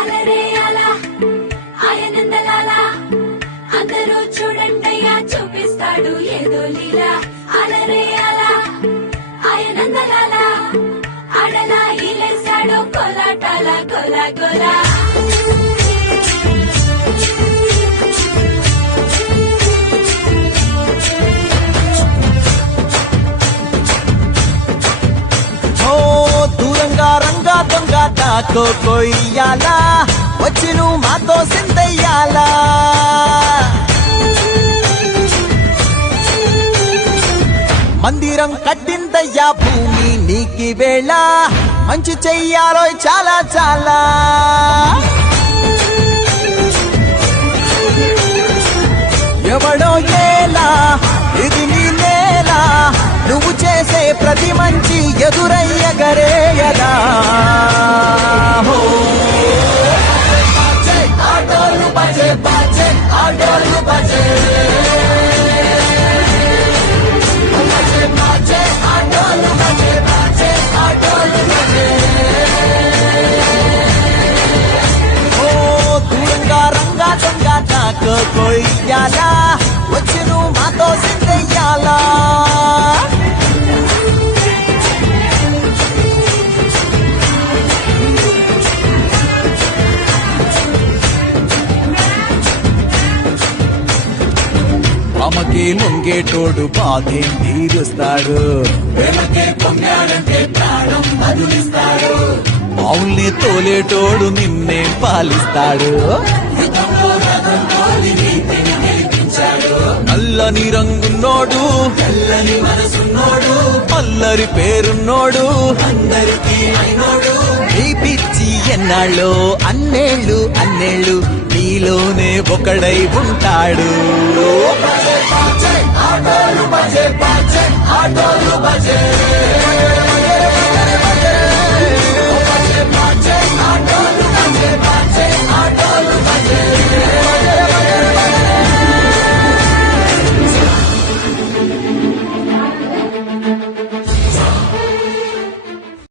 అలరే అలా ఆయనందలాల అందరూ చూడండయ్యా చూపిస్తాడు ఏదో లీలా అలరే అలా ఆయనందలాల ఆడలా ఈలేశాడు కోలాటాల గోలా గోలా రంగా దొంగ దాకో కొయ్యాలా వచ్చి నువ్వు మాతో సిందయ్యాలా మందిరం కట్టిందయ్యా భూమి నీకి వేళ మంచి చెయ్యాలో చాలా చాలా ఎవడో ఏలా ఇది నీ నేల నువ్వు చేసే ప్రతి మంచి ఎదురయ్యగరేయదా ఆటోలు బజే బజే ఆటోలు బజే ఆటోలు బజే బజే ఆటోలు బజే ఓ దూరంగా రంగా దొంగ నాకు కొయ్యాలా వచ్చి నువ్వు మాతో సిందయ్యాలా అమ్మకి లొంగేటోడు బాధేం తీరుస్తాడు మౌల్ని తోలేటోడు నిన్నే పాలిస్తాడు నల్లని రంగున్నోడు తెల్లని మనసున్నోడు అల్లరి పేరున్నోడు అందరికీ అయినోడు నీ పిచ్చి ఎన్నాళ్ళో అన్నేళ్ళు అన్నేళ్ళు నీలోనే ఒకడై ఉంటాడు ఆటోలు బజే బజే ఆటోలు బజే